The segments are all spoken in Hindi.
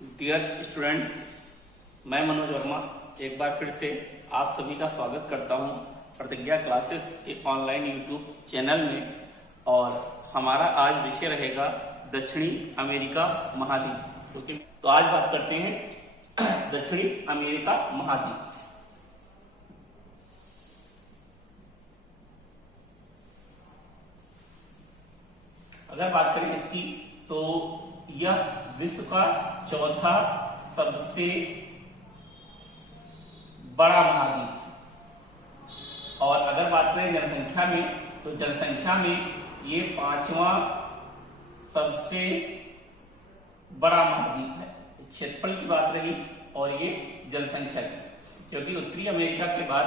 डियर स्टूडेंट्स, मैं मनोज वर्मा एक बार फिर से आप सभी का स्वागत करता हूं प्रतिज्ञा क्लासेस के ऑनलाइन यूट्यूब चैनल में। और हमारा आज विषय रहेगा दक्षिणी अमेरिका महाद्वीप। तो आज बात करते हैं दक्षिणी अमेरिका महाद्वीप। अगर बात करें इसकी तो यह विश्व का चौथा सबसे बड़ा महाद्वीप। और अगर बात करें जनसंख्या में तो जनसंख्या में ये पांचवा सबसे बड़ा महाद्वीप है। क्षेत्रफल की बात रही और ये जनसंख्या की, क्योंकि उत्तरी अमेरिका के बाद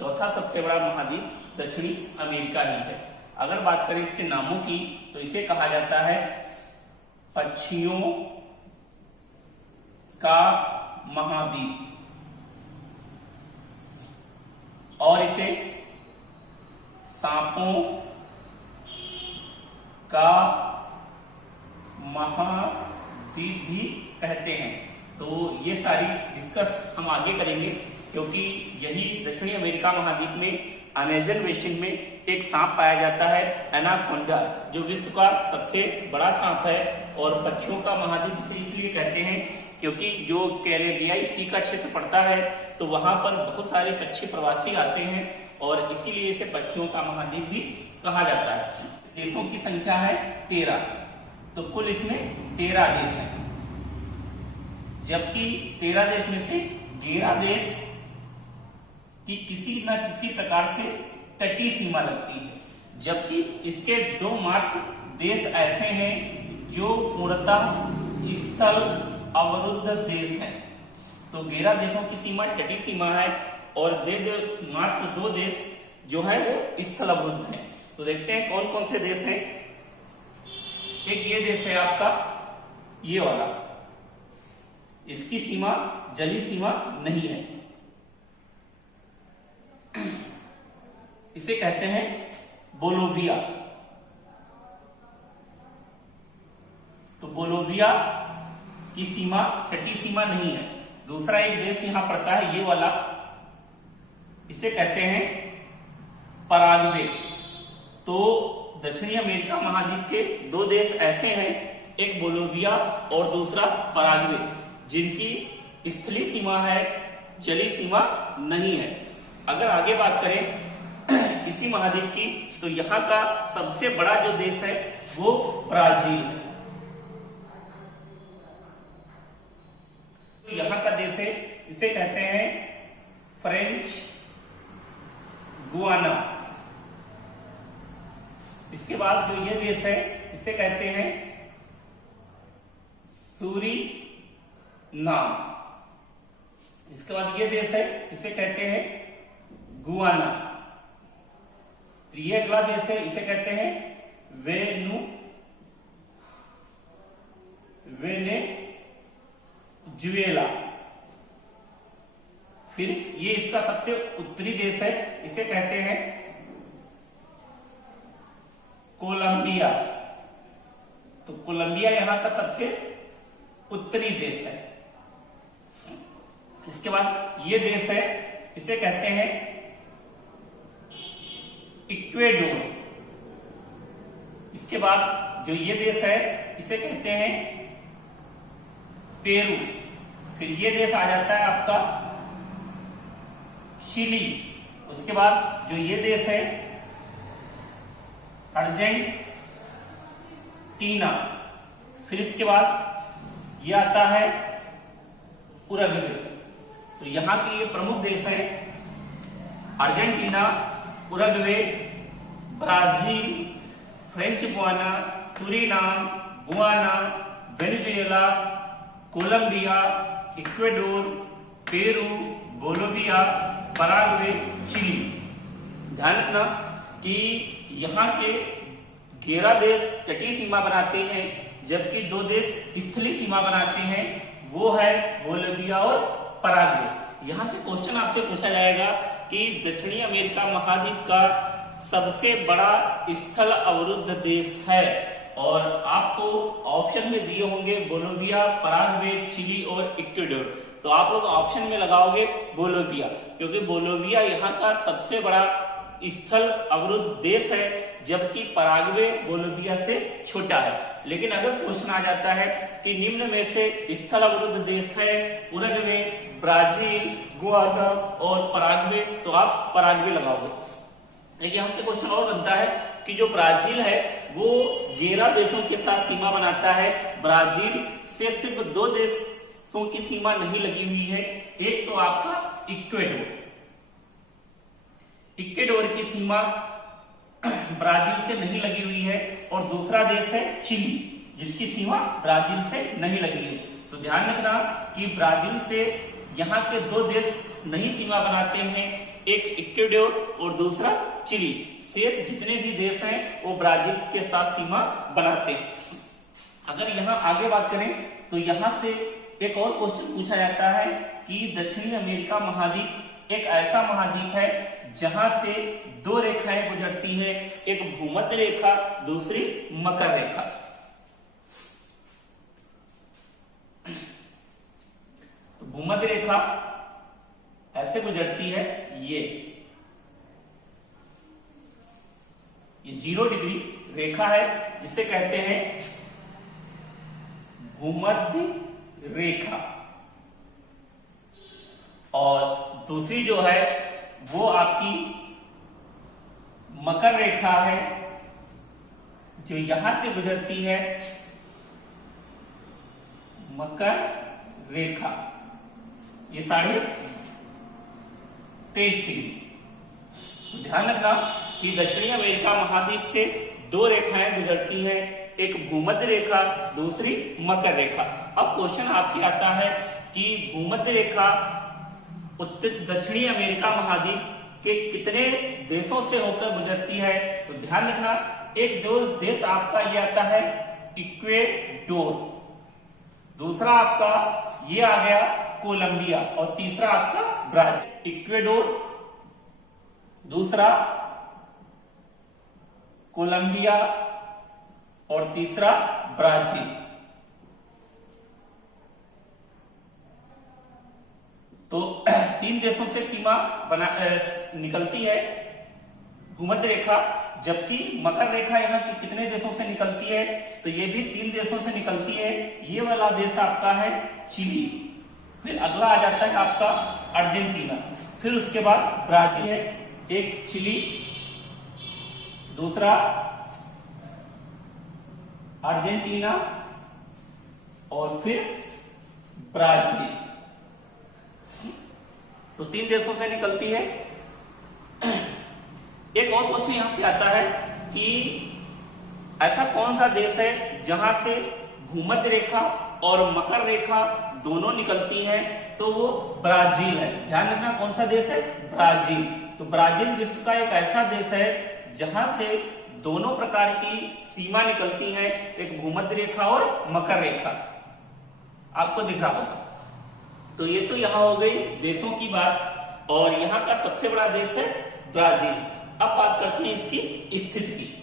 चौथा सबसे बड़ा महाद्वीप दक्षिणी अमेरिका ही है। अगर बात करें इसके नामों की तो इसे कहा जाता है पक्षियों का महाद्वीप, और इसे सांपों का महाद्वीप भी कहते हैं। तो ये सारी डिस्कस हम आगे करेंगे, क्योंकि यही दक्षिणी अमेरिका महाद्वीप में अमेजन बेसिन में एक सांप पाया जाता है, एनाकोंडा, जो विश्व का सबसे बड़ा सांप है। और पक्षियों का महाद्वीप इसे इसलिए कहते हैं क्योंकि जो कैरेबियाई सी का क्षेत्र पड़ता है तो वहां पर बहुत सारे पक्षी प्रवासी आते हैं, और इसीलिए इसे पक्षियों का महाद्वीप भी कहा जाता है। देशों की संख्या है 13, तो कुल इसमें 13 देश हैं, जबकि 13 देश में से 11 देश की किसी न किसी प्रकार से तटीय सीमा लगती है, जबकि इसके 2 मात्र देश ऐसे हैं जो पूर्णतः स्थल अवरुद्ध देश हैं। तो 11 देशों की सीमा तटीय सीमा है, और मात्र 2 देश जो है वो स्थल अवरुद्ध हैं। तो देखते हैं कौन कौन से देश हैं। एक ये देश है आपका, ये वाला, इसकी सीमा जलीय सीमा नहीं है, इसे कहते हैं बोलोविया। तो बोलोविया की सीमा तटीय सीमा नहीं है। दूसरा एक देश यहां पड़ता है, ये वाला, इसे कहते हैं पराग्वे। तो दक्षिणी अमेरिका महाद्वीप के 2 देश ऐसे हैं, एक बोलोविया और दूसरा पराग्वे, जिनकी स्थलीय सीमा है, जलीय सीमा नहीं है। अगर आगे बात करें इसी महाद्वीप की, तो यहाँ का सबसे बड़ा जो देश है वो ब्राजील है। तो यहाँ का देश है, इसे कहते हैं फ्रेंच गुआना। इसके बाद जो ये देश है इसे कहते हैं सूरीनाम। इसके बाद ये देश है, इसे कहते हैं गुआना। ये अगला देश है, इसे कहते हैं वेनेजुएला। फिर ये इसका सबसे उत्तरी देश है, इसे कहते हैं कोलंबिया। तो कोलंबिया यहां का सबसे उत्तरी देश है। इसके बाद ये देश है, इसे कहते हैं इक्वेडोर। इसके बाद जो ये देश है इसे कहते हैं पेरू। फिर ये देश आ जाता है आपका चिली। उसके बाद जो ये देश है अर्जेंटीना। फिर इसके बाद ये आता है उरुग्वे। तो यहाँ के ये प्रमुख देश हैं Argentina, Uruguay, Brazil, French Guiana, Suriname, Guyana, Venezuela, Colombia, Ecuador, Peru, Bolivia, Paraguay, Chile. ध्यान रखना कि यहाँ के 11 देश तटीय सीमा बनाते हैं, जबकि 2 देश स्थलीय सीमा बनाते हैं, वो है बोलोविया और पराग्वे। यहां से क्वेश्चन आपसे पूछा जाएगा कि दक्षिणी अमेरिका महाद्वीप का सबसे बड़ा स्थल अवरुद्ध देश है, और आपको ऑप्शन में दिए होंगे बोलोविया, पराग्वे, चिली और इक्वाडोर। तो आप लोग ऑप्शन में लगाओगे बोलोविया, क्योंकि बोलोविया यहाँ का सबसे बड़ा स्थल अवरुद्ध देश है, जबकि पराग्वे बोलोविया से छोटा है। लेकिन अगर क्वेश्चन आ जाता है कि निम्न में से स्थल अवरुद्ध देश है उरुग्वे, ब्राजील, गुयाना और पराग्वे, तो आप पराग्वे लगाओगे। लेकिन यहां से क्वेश्चन और बनता है कि जो ब्राजील है वो 11 देशों के साथ सीमा बनाता है। ब्राजील से सिर्फ 2 देशों की सीमा नहीं लगी हुई है, एक तो आपका इक्वाडोर, इक्वाडोर की सीमा ब्राजील से नहीं लगी हुई है, और दूसरा देश है चिली, जिसकी सीमा ब्राजील से नहीं लगी है। तो ध्यान रखना कि ब्राजील से यहाँ के 2 देश नई सीमा बनाते हैं, एक इक्वाडोर और दूसरा चिली। शेष जितने भी देश हैं वो ब्राजील के साथ सीमा बनाते हैं। अगर यहाँ आगे बात करें तो यहाँ से एक और क्वेश्चन पूछा जाता है कि दक्षिणी अमेरिका महाद्वीप एक ऐसा महाद्वीप है जहां से 2 रेखाएं गुजरती हैं, एक भूमध्य रेखा, दूसरी मकर रेखा। तो भूमध्य रेखा ऐसे गुजरती है, ये 0 डिग्री रेखा है, जिसे कहते हैं भूमध्य रेखा। और दूसरी जो है वो आपकी मकर रेखा है, जो यहां से गुजरती है, मकर रेखा, ये 23.5 डिग्री। तो ध्यान रखना कि दक्षिणी अमेरिका महाद्वीप से 2 रेखाएं गुजरती हैं, एक भूमध्य रेखा, दूसरी मकर रेखा। अब क्वेश्चन आपसे आता है कि भूमध्य रेखा दक्षिणी अमेरिका महाद्वीप के कितने देशों से होकर गुजरती है। तो ध्यान रखना, एक देश आपका ये आता है इक्वाडोर, दूसरा आपका ये आ गया कोलंबिया, और तीसरा आपका ब्राजील। इक्वाडोर, दूसरा कोलंबिया और तीसरा ब्राजील। तो 3 देशों से सीमा निकलती है भूमध्य रेखा, जबकि मकर रेखा यहाँ की कितने देशों से निकलती है, तो ये भी 3 देशों से निकलती है। ये वाला देश आपका है चिली, फिर अगला आ जाता है आपका अर्जेंटीना, फिर उसके बाद ब्राजील है, एक चिली, दूसरा अर्जेंटीना और फिर ब्राजील। तो 3 देशों से निकलती है। एक और क्वेश्चन यहां से आता है कि ऐसा कौन सा देश है जहां से भूमध्य रेखा और मकर रेखा दोनों निकलती हैं, तो वो ब्राजील है। ध्यान रखना कौन सा देश है, ब्राजील। तो ब्राजील विश्व का एक ऐसा देश है जहां से दोनों प्रकार की सीमा निकलती है, एक भूमध्य रेखा और मकर रेखा, आपको दिख रहा होगा। तो ये तो यहां हो गई देशों की बात, और यहां का सबसे बड़ा देश है ब्राजील। अब बात करते हैं इसकी स्थिति की।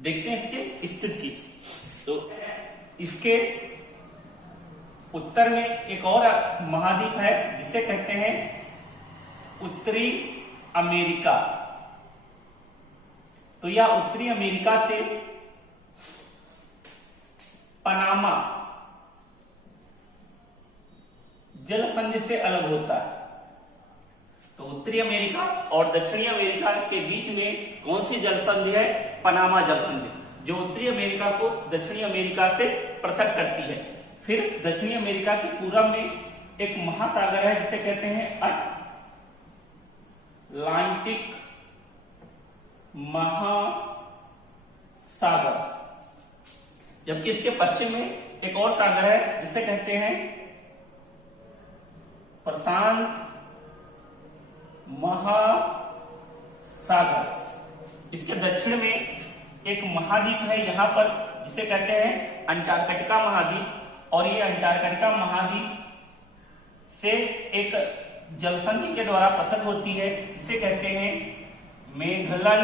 देखते हैं इसके स्थिति की। तो इसके उत्तर में एक और महाद्वीप है जिसे कहते हैं उत्तरी अमेरिका। तो यह उत्तरी अमेरिका से पनामा जल संधि से अलग होता है। तो उत्तरी अमेरिका और दक्षिणी अमेरिका के बीच में कौन सी जल संधि है, पनामा जल संधि, जो उत्तरी अमेरिका को दक्षिणी अमेरिका से पृथक करती है। फिर दक्षिणी अमेरिका के पूरब में एक महासागर है जिसे कहते हैं अटलांटिक महासागर, जबकि इसके पश्चिम में एक और सागर है जिसे कहते हैं प्रशांत महासागर। इसके दक्षिण में एक महाद्वीप है यहाँ पर जिसे कहते हैं अंटार्कटिका महाद्वीप, और ये अंटार्कटिका महाद्वीप से एक जलसंधि के द्वारा पृथक होती है जिसे कहते हैं मेगलन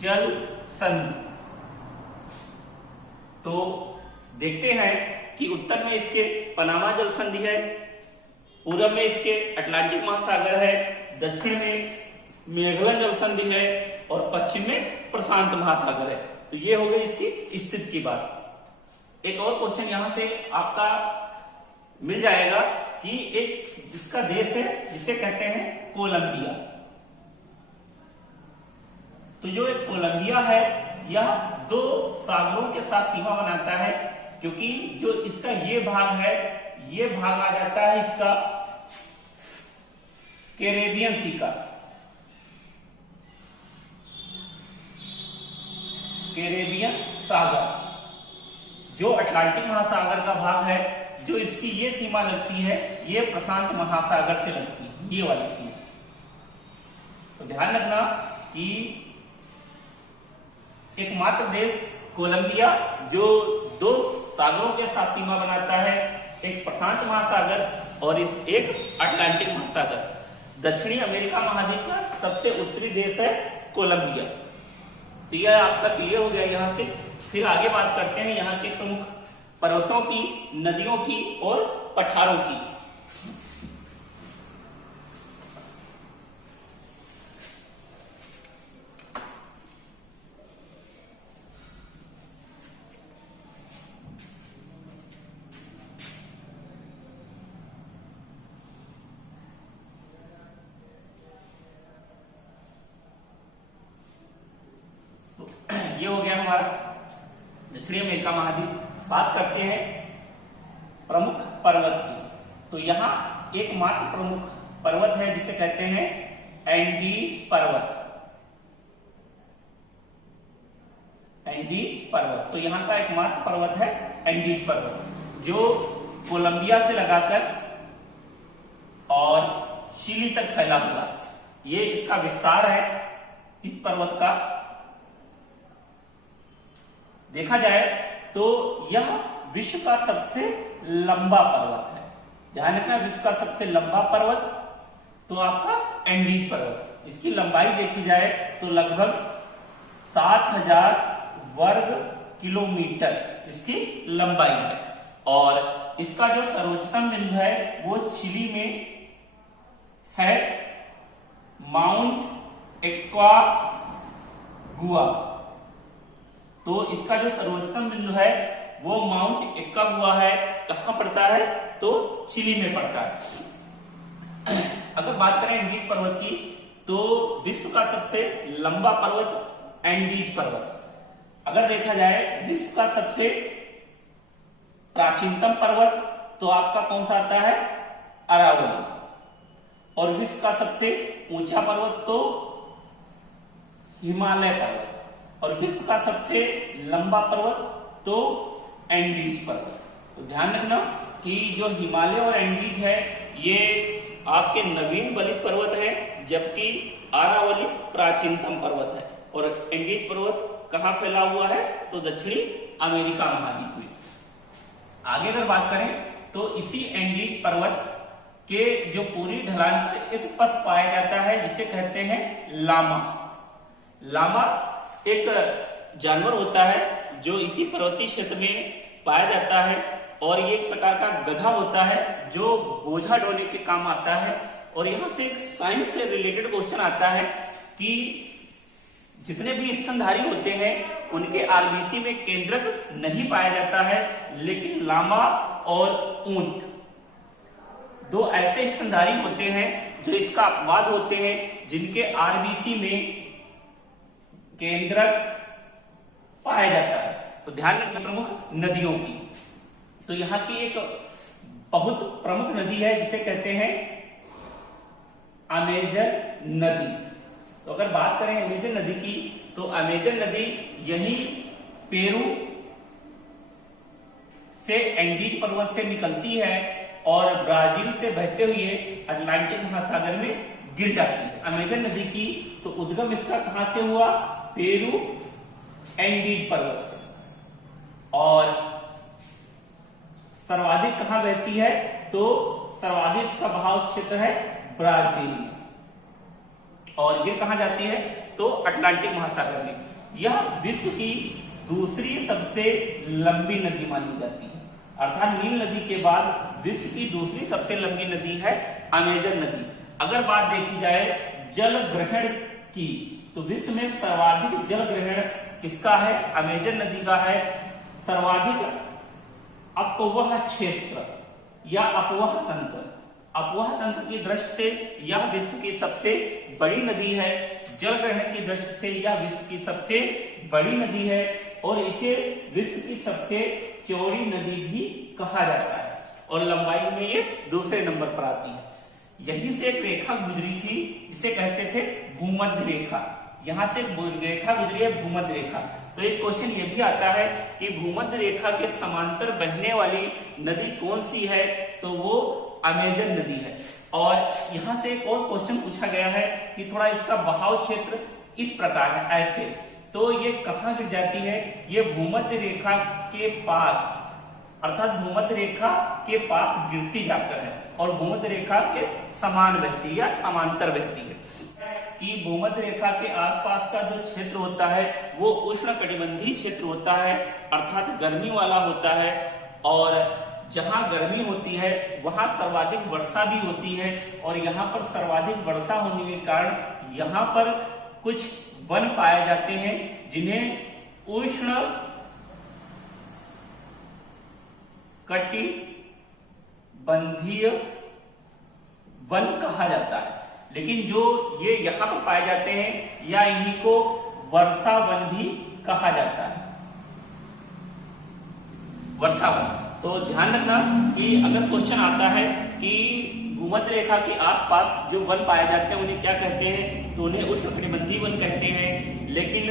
जल संधि। तो देखते हैं कि उत्तर में इसके पनामा जल संधि है, पूर्व में इसके अटलांटिक महासागर है, दक्षिण में मेगलन जल संधि है और पश्चिम में प्रशांत महासागर है। तो ये हो गई इसकी स्थिति की बात। एक और क्वेश्चन यहां से आपका मिल जाएगा कि एक इसका देश है जिसे कहते हैं कोलंबिया। तो जो एक कोलंबिया है यह 2 सागरों के साथ सीमा बनाता है, क्योंकि जो इसका ये भाग है, ये भाग आ जाता है इसका कैरेबियन सी का, कैरेबियन सागर। जो अटलांटिक महासागर का भाग है, जो इसकी ये सीमा लगती है, ये प्रशांत महासागर से लगती है, ये वाली सीमा। तो ध्यान रखना कि एकमात्र देश कोलंबिया जो 2 सागरों के साथ सीमा बनाता है, एक प्रशांत महासागर और एक अटलांटिक महासागर। दक्षिणी अमेरिका महाद्वीप का सबसे उत्तरी देश है कोलंबिया। तो यह आपका क्लियर हो गया यहां से। फिर आगे बात करते हैं यहाँ के प्रमुख पर्वतों की, नदियों की और पठारों की। ये हो गया हमारा दक्षिणी अमेरिका महाद्वीप। बात करते हैं प्रमुख पर्वत की। तो यहाँ एकमात्र प्रमुख पर्वत है जिसे कहते हैं एंडीज पर्वत। एंडीज पर्वत, तो यहाँ का एकमात्र पर्वत है एंडीज पर्वत, जो कोलंबिया से लगाकर और चिली तक फैला हुआ। ये इसका विस्तार है इस पर्वत का। देखा जाए तो यह विश्व का सबसे लंबा पर्वत है। ध्यान रखना, विश्व का सबसे लंबा पर्वत तो आपका एंडीज पर्वत। इसकी लंबाई देखी जाए तो लगभग 7000 वर्ग किलोमीटर इसकी लंबाई है, और इसका जो सर्वोच्चतम बिंदु है वो चिली में है, माउंट एक्वागुआ। तो इसका जो सर्वोच्चतम बिंदु है वो माउंट एक्वागुआ है। कहां पड़ता है? तो चिली में पड़ता है। अगर बात करें एंडीज पर्वत की, तो विश्व का सबसे लंबा पर्वत एंडीज पर्वत। अगर देखा जाए विश्व का सबसे प्राचीनतम पर्वत तो आपका कौन सा आता है? अरावली। और विश्व का सबसे ऊंचा पर्वत तो हिमालय पर्वत, और विश्व का सबसे लंबा पर्वत तो एंडीज पर्वत। तो ध्यान रखना कि जो हिमालय और एंडीज है ये आपके नवीन बलित पर्वत है, जबकि अरावली प्राचीनतम पर्वत है। और एंडीज पर्वत कहां फैला हुआ है? तो दक्षिणी अमेरिका महाद्वीप में। आगे अगर बात करें तो इसी एंडीज पर्वत के जो पूरी ढलान पर एक पस पाया जाता है जिसे कहते हैं लामा। लामा एक जानवर होता है जो इसी पर्वतीय क्षेत्र में पाया जाता है, और ये एक प्रकार का गधा होता है जो बोझा ढोने के काम आता है। और यहां से एक साइंस से रिलेटेड क्वेश्चन आता है कि जितने भी स्तनधारी होते हैं उनके आरबीसी में केंद्रक नहीं पाया जाता है, लेकिन लामा और ऊंट 2 ऐसे स्तनधारी होते हैं जो इसका अपवाद होते हैं, जिनके आरबीसी में केंद्रक पाया जाता है। तो ध्यान रखना प्रमुख नदियों की। तो यहाँ की एक बहुत प्रमुख नदी है जिसे कहते हैं अमेजन नदी। तो अगर बात करें अमेजन नदी की, तो अमेजन नदी यही पेरू से एंडीज पर्वत से निकलती है और ब्राजील से बहते हुए अटलांटिक महासागर में गिर जाती है। अमेजन नदी की तो उद्गम इसका कहां से हुआ? पेरू एंडीज पर्वत से। और सर्वाधिक कहां बहती है? तो सर्वाधिक इसका बहाव क्षेत्र है ब्राजील में। और ये कहां जाती है? तो अटलांटिक महासागर में। यह विश्व की दूसरी सबसे लंबी नदी मानी जाती है, अर्थात नील नदी के बाद विश्व की दूसरी सबसे लंबी नदी है अमेजन नदी। अगर बात देखी जाए जल ग्रहण की, तो विश्व में सर्वाधिक जल ग्रहण किसका है? अमेजन नदी का है। सर्वाधिक अपवह क्षेत्र या अपवह तंत्र, अपवह तंत्र की दृष्टि से यह विश्व की सबसे बड़ी नदी है। जल ग्रहण की दृष्टि से यह विश्व की सबसे बड़ी नदी है और इसे विश्व की सबसे चौड़ी नदी भी कहा जाता है। और लंबाई में ये दूसरे नंबर पर आती है। यहीं से एक रेखा गुजरी थी जिसे कहते थे भूमध्य रेखा। यहां से रेखा गुजरी है भूमध्य रेखा। तो एक क्वेश्चन ये भी आता है कि भूमध्य रेखा के समांतर बहने वाली नदी कौन सी है? तो वो अमेजन नदी है। और यहां से एक और क्वेश्चन पूछा गया है कि थोड़ा इसका बहाव क्षेत्र इस प्रकार है, ऐसे। तो ये कहां गिर जाती है? ये भूमध्य रेखा के पास, अर्थात भूमध्य रेखा के पास गिरती जाकर है और भूमध्य रेखा के समान बहती है या समांतर बहती है। कि भूमध्य रेखा के आसपास का जो क्षेत्र होता है वो उष्णकटिबंधीय क्षेत्र होता है, अर्थात गर्मी वाला होता है। और जहां गर्मी होती है वहां सर्वाधिक वर्षा भी होती है। और यहाँ पर सर्वाधिक वर्षा होने के कारण यहाँ पर कुछ वन पाए जाते हैं जिन्हें उष्ण कटिबंधीय वन कहा जाता है। लेकिन जो ये यहाँ पर पाए जाते हैं या इन्हीं को वर्षा वन भी कहा जाता है, वर्षा वन। तो ध्यान रखना कि अगर क्वेश्चन आता है कि भूमध्य रेखा के आसपास जो वन पाए जाते हैं उन्हें क्या कहते हैं, तो उन्हें उष्णकटिबंधीय वन कहते हैं। लेकिन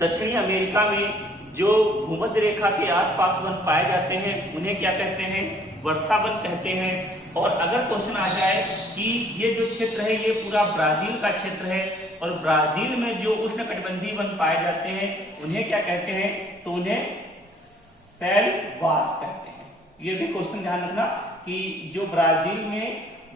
दक्षिणी अमेरिका में जो भूमध्य रेखा के आसपास वन पाए जाते हैं उन्हें क्या कहते हैं? वर्षा वन कहते हैं। और अगर क्वेश्चन आ जाए कि ये जो क्षेत्र है ये पूरा ब्राजील का क्षेत्र है और ब्राजील में जो उष्णकटिबंधीय वन पाए जाते हैं उन्हें क्या कहते हैं? तो उन्हें सेलवास कहते हैं। ये भी क्वेश्चन ध्यान रखना कि जो ब्राजील में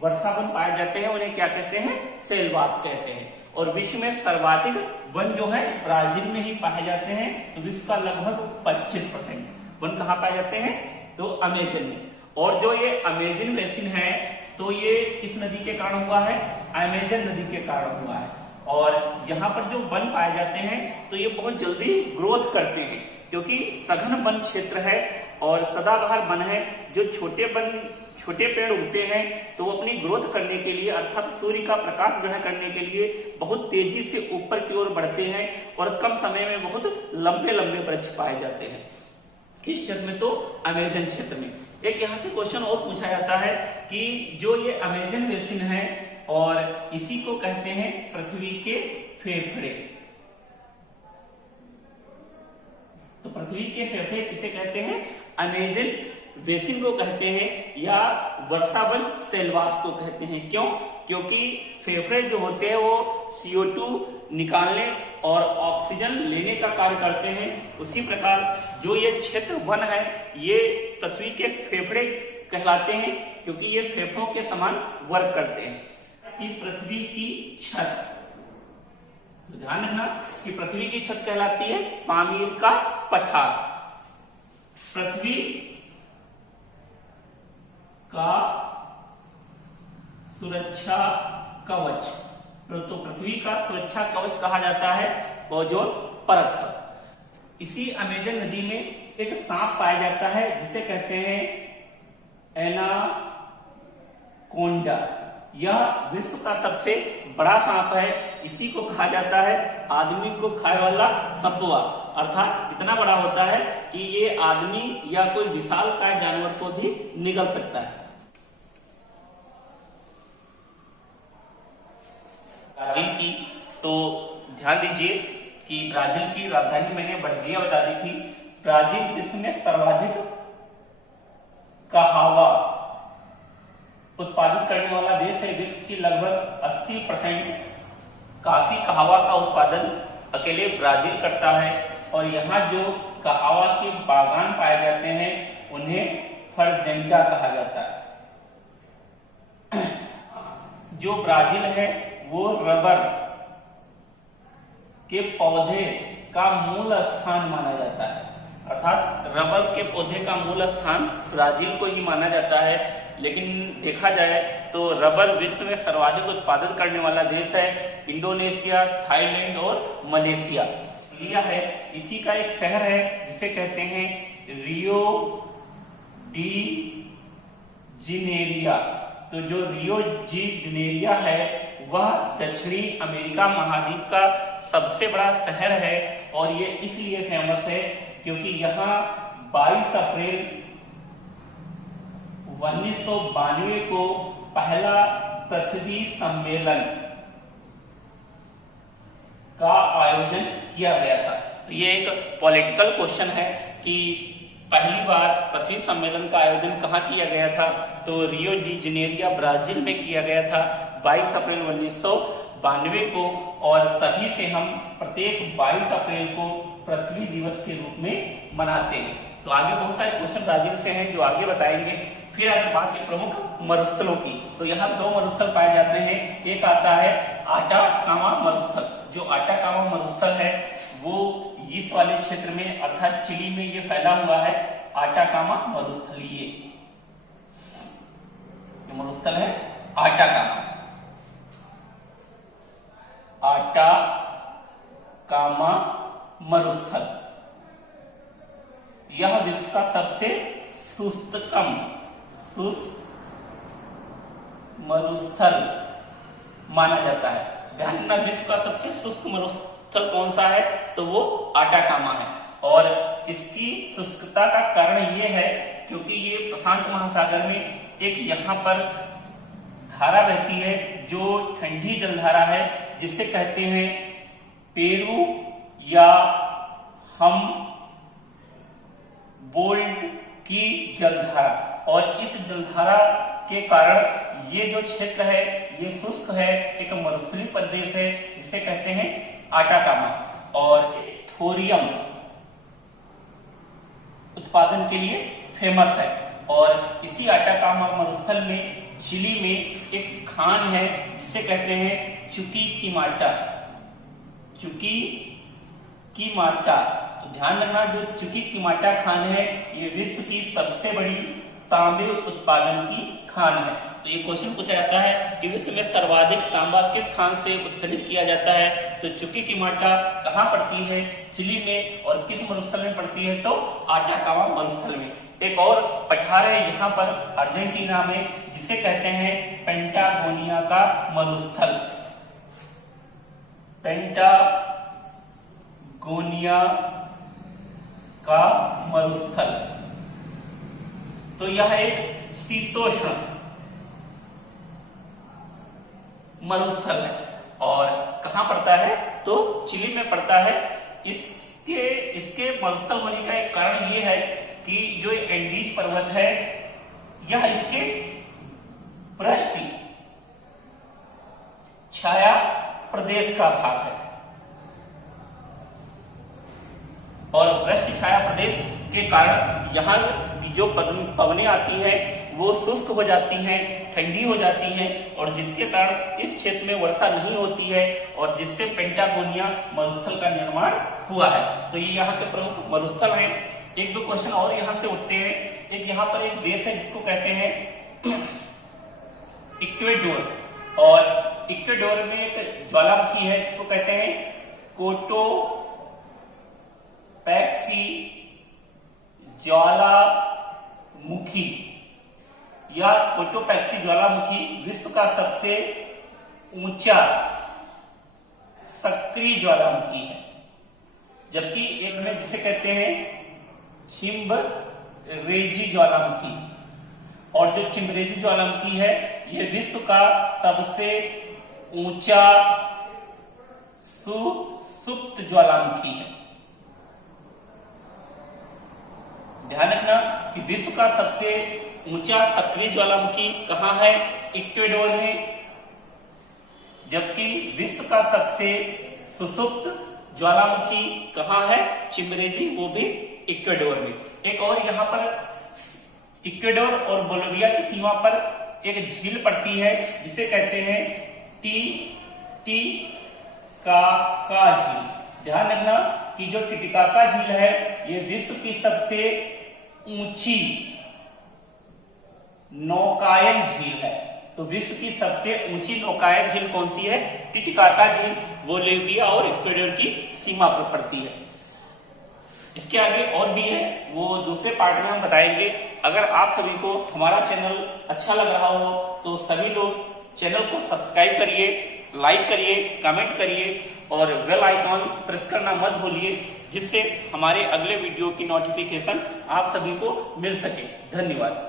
वर्षा वन पाए जाते हैं उन्हें क्या कहते हैं? सेलवास कहते हैं। और विश्व में सर्वाधिक वन जो है ब्राजील में ही पाए जाते हैं। तो विश्व का लगभग 25% वन कहाँ पाए जाते हैं? तो अमेजन में। और जो ये अमेजन बेसिन है तो ये किस नदी के कारण हुआ है? अमेजन नदी के कारण हुआ है। और यहाँ पर जो वन पाए जाते हैं तो ये बहुत जल्दी ग्रोथ करते हैं क्योंकि सघन वन क्षेत्र है और सदाबहार वन है। जो छोटे पेड़ उगते हैं तो वो अपनी ग्रोथ करने के लिए, अर्थात सूर्य का प्रकाश ग्रहण करने के लिए बहुत तेजी से ऊपर की ओर बढ़ते हैं और कम समय में बहुत लंबे लंबे वृक्ष पाए जाते हैं। किस क्षेत्र में? तो अमेजन क्षेत्र में। एक यहाँ से क्वेश्चन और पूछा जाता है कि जो ये अमेजन बेसिन है और इसी को कहते हैं पृथ्वी के फेफड़े। तो पृथ्वी के फेफड़े किसे कहते हैं? अमेजन बेसिन को कहते हैं या वर्षावन सेलवास को कहते हैं। क्यों? क्योंकि फेफड़े जो होते हैं वो CO2 निकालने और ऑक्सीजन लेने का कार्य करते हैं। उसी प्रकार जो ये क्षेत्र वन है ये पृथ्वी के फेफड़े कहलाते हैं क्योंकि ये फेफड़ों के समान वर्क करते हैं। कि पृथ्वी की छत, तो ध्यान रखना कि पृथ्वी की छत कहलाती है पामीर का पठार। पृथ्वी का सुरक्षा कवच, तो पृथ्वी का सुरक्षा कवच कहा जाता है ओजोन परत पर। इसी अमेजन नदी में एक सांप पाया जाता है जिसे कहते हैं एनाकोंडा। यह विश्व का सबसे बड़ा सांप है। इसी को कहा जाता है आदमी को खाए वाला सप्वा, अर्थात इतना बड़ा होता है कि ये आदमी या कोई विशालकाय जानवर को भी निगल सकता है। ब्राजील की तो ध्यान दीजिए कि ब्राजील की राजधानी मैंने ब्राजीलिया बता दी थी। ब्राजील विश्व में सर्वाधिक कहावा उत्पादित करने वाला देश है। विश्व की लगभग 80% कॉफी कहवा का उत्पादन अकेले ब्राजील करता है और यहाँ जो कहवा के बागान पाए जाते हैं उन्हें फर्जेंडा कहा जाता है। जो ब्राजील है वो रबर के पौधे का मूल स्थान माना जाता है, अर्थात रबर के पौधे का मूल स्थान ब्राजील को ही माना जाता है। लेकिन देखा जाए तो रबर विश्व में सर्वाधिक उत्पादन करने वाला देश है इंडोनेशिया, थाईलैंड और मलेशिया। लिया है, इसी का एक शहर है जिसे कहते हैं रियो डी जिनेरिया। तो जो रियो डी जनेरिया है वह दक्षिणी अमेरिका महाद्वीप का सबसे बड़ा शहर है और ये इसलिए फेमस है क्योंकि यहाँ 22 अप्रैल 1992 को पहला पृथ्वी सम्मेलन का आयोजन किया गया था। तो ये एक पॉलिटिकल क्वेश्चन है कि पहली बार पृथ्वी सम्मेलन का आयोजन कहाँ किया गया था, तो रियो डी जनेरिया ब्राजील में किया गया था 22 अप्रैल 1992 को। और तभी से हम प्रत्येक 22 अप्रैल को पृथ्वी दिवस के रूप में मनाते हैं। तो आगे बहुत सारे क्वेश्चन ब्राजील से हैं जो आगे बताएंगे। फिर आगे बात है प्रमुख मरुस्थलों की। तो यहाँ 2 मरुस्थल पाए जाते हैं, एक आता है आटाकामा मरुस्थल। जो आटाकामा मरुस्थल है वो इस वाले क्षेत्र में अर्थात चिली में ये फैला हुआ है। आटाकामा मरुस्थल ये मरुस्थल है आटाकामा। आटाकामा मरुस्थल यह विश्व का सबसे शुष्क मरुस्थल माना जाता है। ध्यान रखना, विश्व का सबसे शुष्क मरुस्थल कौन सा है, तो वो आटाकामा है। और इसकी शुष्कता का कारण ये है क्योंकि ये प्रशांत महासागर में एक यहाँ पर धारा बहती है जो ठंडी जलधारा है जिसे कहते हैं पेरू या हम बोल्ट की जलधारा। और इस जलधारा के कारण ये जो क्षेत्र है ये शुष्क है, एक मरुस्थलीय प्रदेश है जिसे कहते हैं आटाकामा। और थोरियम उत्पादन के लिए फेमस है। और इसी आटाकामा मरुस्थल में चिली में एक खान है जिसे कहते हैं चुकीकीमाटा। चुकीकीमाटा, तो ध्यान रखना, जो चुकीकीमाटा खान है ये विश्व की सबसे बड़ी तांबे उत्पादन की खान है। तो ये क्वेश्चन पूछा जाता है कि विश्व में सर्वाधिक तांबा किस खान से उत्खनन किया जाता है, तो चुकीकीमाटा कहाँ पड़ती है, चिली में। और किस मरुस्थल में पड़ती है, तो आटाकामा मरुस्थल में। एक और पठार है यहाँ पर अर्जेंटीना में जिसे कहते हैं पेंटागोनिया का मरुस्थल। पेंटागोनिया का मरुस्थल, तो यह एक शीतोष्ण मरुस्थल है और कहां पड़ता है, तो चिली में पड़ता है। इसके मरुस्थल होने का एक कारण यह है कि जो एंडीज पर्वत है यह इसके पृष्ठ छाया प्रदेश का भाग है और पृष्ठ छाया प्रदेश के कारण यहाँ की जो पवनें आती हैं वो शुष्क हो जाती हैं, ठंडी हो जाती हैं और जिसके कारण इस क्षेत्र में वर्षा नहीं होती है और जिससे पेंटागोनिया मरुस्थल का निर्माण हुआ है। तो ये यहाँ के प्रमुख मरुस्थल हैं। एक दो क्वेश्चन और यहाँ से उठते हैं। एक यहाँ पर एक देश है जिसको कहते हैं इक्वेडोर, और इक्वेडोर में एक ज्वालामुखी है जिसको कहते हैं कोटोपैक्सी ज्वालामुखी। यह कोटोपैक्सी ज्वालामुखी विश्व का सबसे ऊंचा सक्रिय ज्वालामुखी है, जबकि एक में जिसे कहते हैं चिम्बरेजी ज्वालामुखी। और जो चिम्बरेजी ज्वालामुखी है यह विश्व का सबसे ऊंचा सुप्त ज्वालामुखी है। ध्यान रखना कि विश्व का सबसे ऊंचा सक्रिय ज्वालामुखी कहाँ है? इक्वेडोर में। जबकि विश्व का सबसे सुषुप्त ज्वालामुखी कहाँ है? चिम्बरेजी, वो भी इक्वेडोर में। एक और यहाँ पर इक्वेडोर और बोलिविया की सीमा पर एक झील पड़ती है जिसे कहते हैं टिटिकाका झील। ध्यान रखना कि जो टिटिकाका झील है ये विश्व की सबसे ऊंची नौकायन झील है। तो विश्व की सबसे ऊंची नौकायन झील कौन सी है? टिटिकाका झील, बोलिविया और इक्वेडोर की सीमा पर पड़ती है। इसके आगे और भी है, वो दूसरे पार्ट में हम बताएंगे। अगर आप सभी को हमारा चैनल अच्छा लग रहा हो तो सभी लोग चैनल को सब्सक्राइब करिए, लाइक करिए, कमेंट करिए और बेल आइकॉन प्रेस करना मत भूलिए, जिससे हमारे अगले वीडियो की नोटिफिकेशन आप सभी को मिल सके। धन्यवाद।